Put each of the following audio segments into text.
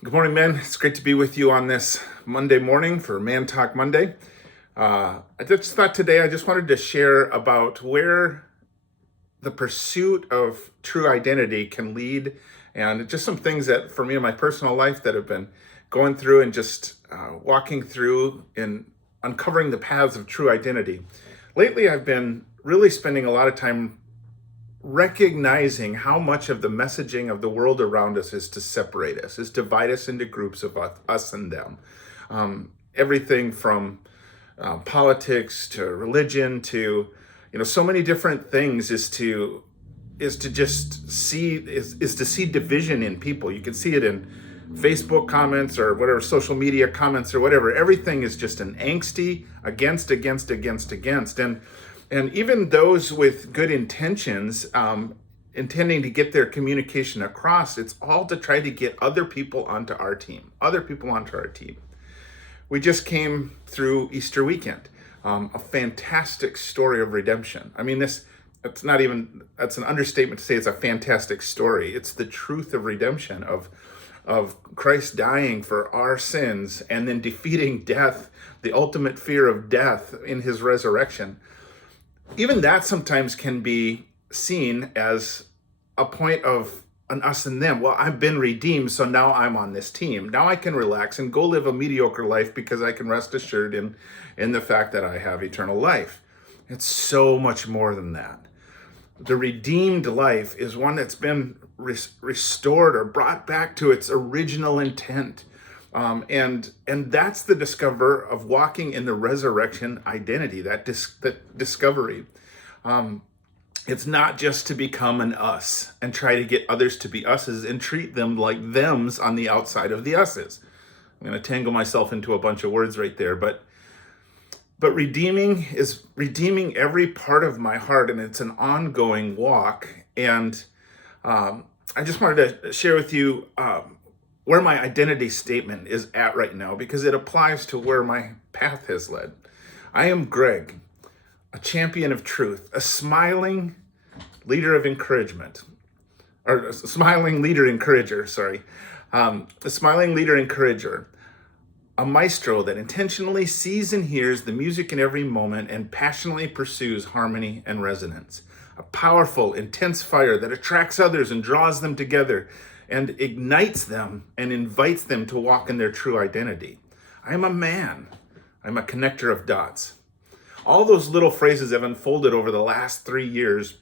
Good morning, men. It's great to be with you on this Monday morning for Man Talk Monday. I just thought today I just wanted to share about where the pursuit of true identity can lead, and just some things that for me in my personal life that have been going through and just walking through and uncovering the paths of true identity. Lately, I've been really spending a lot of time recognizing how much of the messaging of the world around us is to separate us, is divide us into groups of us and them. Everything from politics to religion to so many different things is to just see is to see division in people. You can see it in Facebook comments or whatever, social media comments or whatever. Everything is just an angsty against, and even those with good intentions, intending to get their communication across, it's all to try to get other people onto our team. We just came through Easter weekend, a fantastic story of redemption. I mean, that's an understatement to say it's a fantastic story. It's the truth of redemption, of Christ dying for our sins and then defeating death, the ultimate fear of death in his resurrection. Even that sometimes can be seen as a point of an us and them. Well, I've been redeemed, so now I'm on this team. Now I can relax and go live a mediocre life because I can rest assured in the fact that I have eternal life. It's so much more than that. The redeemed life is one that's been restored or brought back to its original intent. And that's the discover of walking in the resurrection identity, that discovery. It's not just to become an us and try to get others to be us's and treat them like thems on the outside of the us's. I'm going to tangle myself into a bunch of words right there, but redeeming is redeeming every part of my heart, and it's an ongoing walk. And I just wanted to share with you where my identity statement is at right now, because it applies to where my path has led. I am Greg, a champion of truth, a smiling leader of encouragement, or a smiling leader encourager, a smiling leader encourager, a maestro that intentionally sees and hears the music in every moment and passionately pursues harmony and resonance, a powerful, intense fire that attracts others and draws them together and ignites them and invites them to walk in their true identity. I am a man. I'm a connector of dots. All those little phrases have unfolded over the last 3 years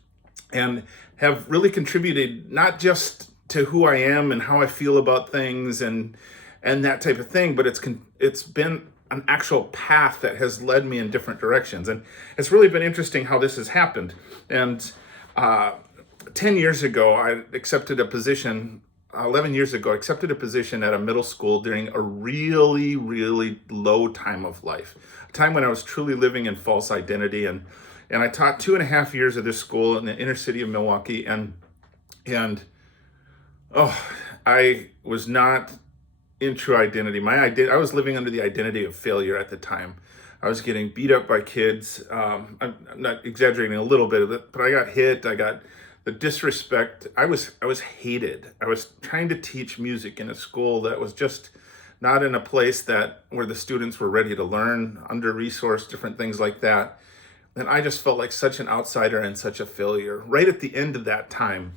and have really contributed not just to who I am and how I feel about things and that type of thing, but it's been an actual path that has led me in different directions. And it's really been interesting how this has happened. And 10 years ago, I accepted a position. 11 years ago, I accepted a position at a middle school during a really, really low time of life, a time when I was truly living in false identity. And I taught 2.5 years at this school in the inner city of Milwaukee. And I was not in true identity. I was living under the identity of failure at the time. I was getting beat up by kids. I'm not exaggerating a little bit of it, but I got hit. I got the disrespect. I was hated. I was trying to teach music in a school that was just not in a place where the students were ready to learn, under-resourced, different things like that. And I just felt like such an outsider and such a failure. Right at the end of that time,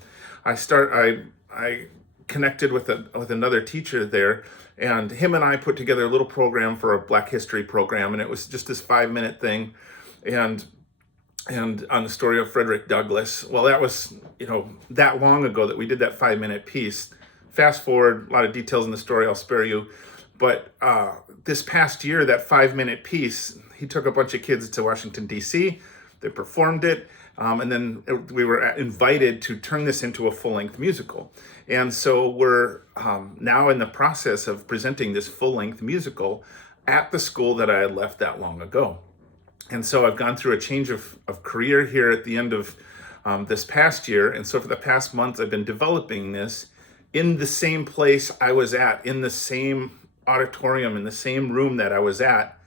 I connected with another teacher there, and him and I put together a little program for a Black History program, and it was just this 5-minute thing, and on the story of Frederick Douglass. Well, that was that long ago that we did that 5-minute piece. Fast forward, a lot of details in the story I'll spare you, but this past year, that 5-minute piece, he took a bunch of kids to Washington D.C. They performed it. And then we were invited to turn this into a full-length musical. And so we're now in the process of presenting this full-length musical at the school that I had left that long ago. And so I've gone through a change of career here at the end of this past year. And so for the past month, I've been developing this in the same place I was at, in the same auditorium, in the same room that I was at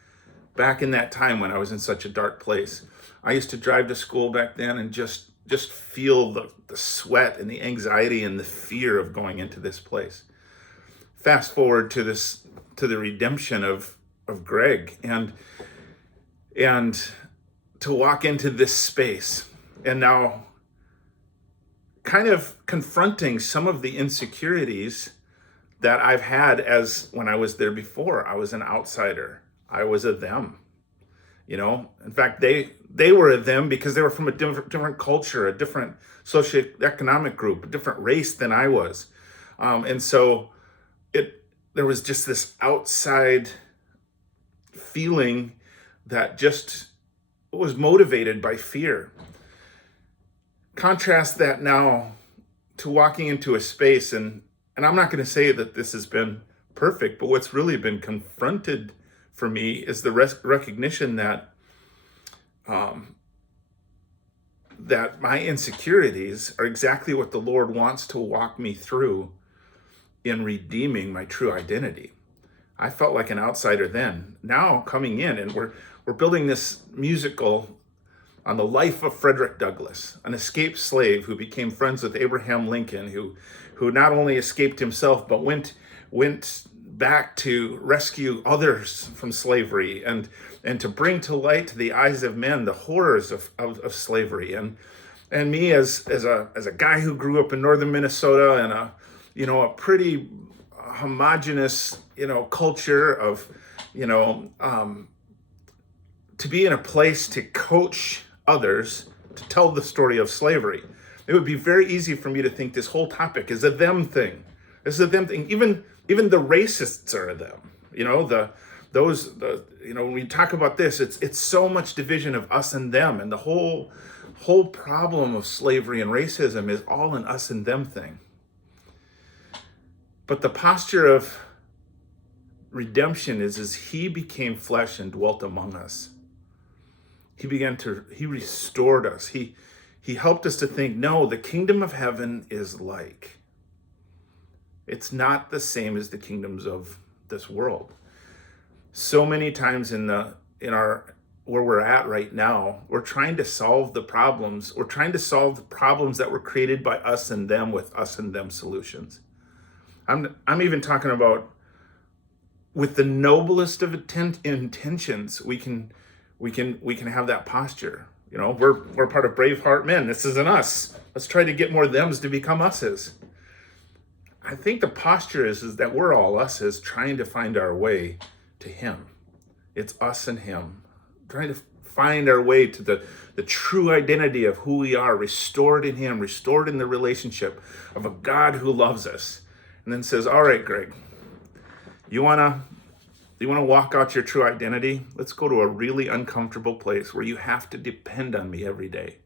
back in that time when I was in such a dark place. I used to drive to school back then and just feel the sweat and the anxiety and the fear of going into this place. fast forward to the redemption of Greg, and to walk into this space, and now kind of confronting some of the insecurities that I've had as when I was there before. I was an outsider. I was a them. In fact, they were a them because they were from a different culture, a different socioeconomic group, a different race than I was. And so there was just this outside feeling that just was motivated by fear. Contrast that now to walking into a space, and I'm not going to say that this has been perfect, but what's really been confronted for me is the recognition that that my insecurities are exactly what the Lord wants to walk me through in redeeming my true identity. I felt like an outsider then. Now coming in, and we're building this musical on the life of Frederick Douglass, an escaped slave who became friends with Abraham Lincoln, who not only escaped himself but went back to rescue others from slavery and to bring to light to the eyes of men the horrors of slavery. And me as a guy who grew up in northern Minnesota and a pretty homogenous culture of to be in a place to coach others to tell the story of slavery. It would be very easy for me to think this whole topic is a them thing. This is a them thing. Even the racists are a them. When we talk about this, it's so much division of us and them, and the whole problem of slavery and racism is all an us and them thing. But the posture of redemption is he became flesh and dwelt among us. He restored us. He helped us to think, no, the kingdom of heaven is like. It's not the same as the kingdoms of this world. So many times in our where we're at right now, we're trying to solve the problems. We're trying to solve the problems that were created by us and them with us and them solutions. I'm even talking about with the noblest of intentions, we can have that posture. We're part of BraveHeart Men. This isn't us. Let's try to get more thems to become us's. I think the posture is that we're all us's trying to find our way to him. It's us and him, trying to find our way to the true identity of who we are, restored in him, restored in the relationship of a God who loves us. And then says, all right, Greg, you wanna walk out your true identity? Let's go to a really uncomfortable place where you have to depend on me every day.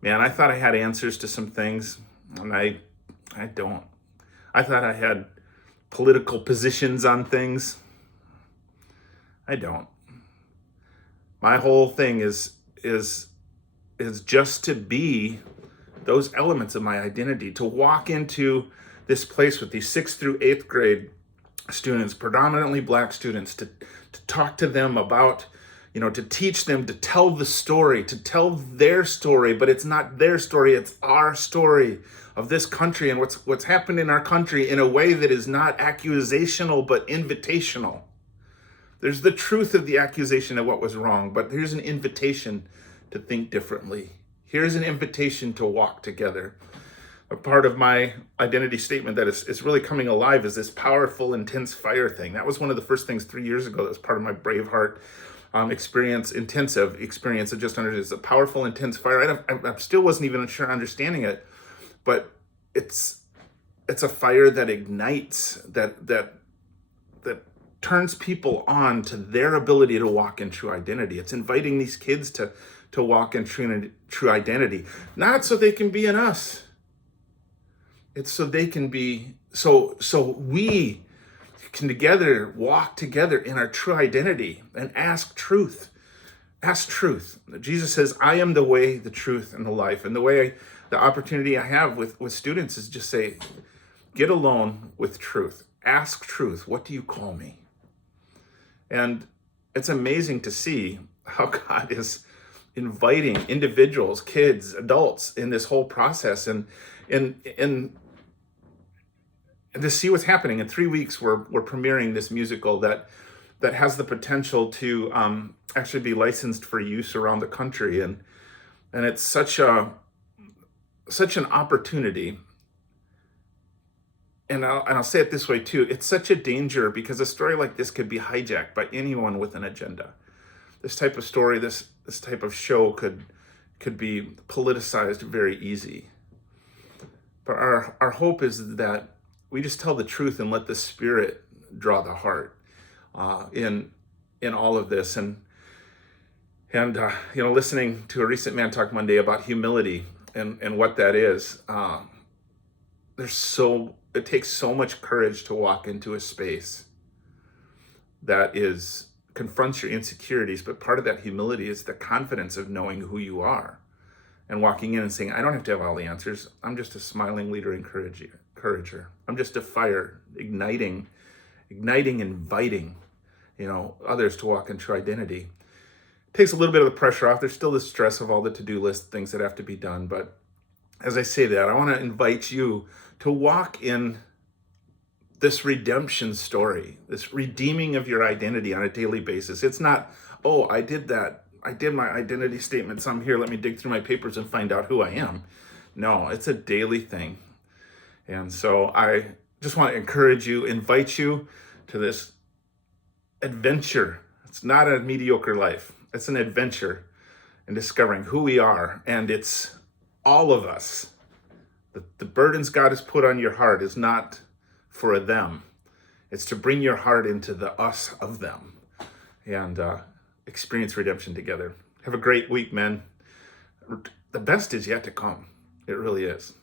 Man, I thought I had answers to some things, and I don't. I thought I had political positions on things. I don't. My whole thing is just to be those elements of my identity, to walk into this place with these 6th through 8th grade students, predominantly Black students, to talk to them about, to teach them to tell the story, to tell their story, but it's not their story, it's our story of this country and what's happened in our country in a way that is not accusational but invitational. There's the truth of the accusation of what was wrong, but here's an invitation to think differently. Here's an invitation to walk together. A part of my identity statement that is really coming alive is this powerful, intense fire thing. That was one of the first things 3 years ago that was part of my BraveHeart intensive experience of just understanding. It's a powerful, intense fire. I still wasn't even sure understanding it, but it's a fire that ignites, that turns people on to their ability to walk in true identity. It's inviting these kids to walk in true identity, not so they can be in us. It's so they can be, so we can together walk together in our true identity and ask truth. Ask truth. Jesus says, I am the way, the truth, and the life. And the opportunity I have with students is just say, get alone with truth. Ask truth. What do you call me? And it's amazing to see how God is inviting individuals, kids, adults in this whole process. And to see what's happening. In 3 weeks, we're premiering this musical that has the potential to actually be licensed for use around the country, and it's such an opportunity. And I'll say it this way too: it's such a danger, because a story like this could be hijacked by anyone with an agenda. This type of story, this type of show could be politicized very easy. But our hope is that we just tell the truth and let the Spirit draw the heart in all of this. And listening to a recent Man Talk Monday about humility and what that is, it takes so much courage to walk into a space that confronts your insecurities, but part of that humility is the confidence of knowing who you are and walking in and saying, I don't have to have all the answers. I'm just a smiling leader, encourager. I'm just a fire, igniting, inviting, others to walk in true identity. It takes a little bit of the pressure off. There's still the stress of all the to-do list things that have to be done. But as I say that, I want to invite you to walk in this redemption story, this redeeming of your identity on a daily basis. It's not, oh, I did that. I did my identity statement. So I'm here. Let me dig through my papers and find out who I am. No, it's a daily thing. And so I just want to encourage you, invite you to this adventure. It's not a mediocre life. It's an adventure in discovering who we are. And it's all of us. The burdens God has put on your heart is not for a them. It's to bring your heart into the us of them and experience redemption together. Have a great week, men. The best is yet to come. It really is.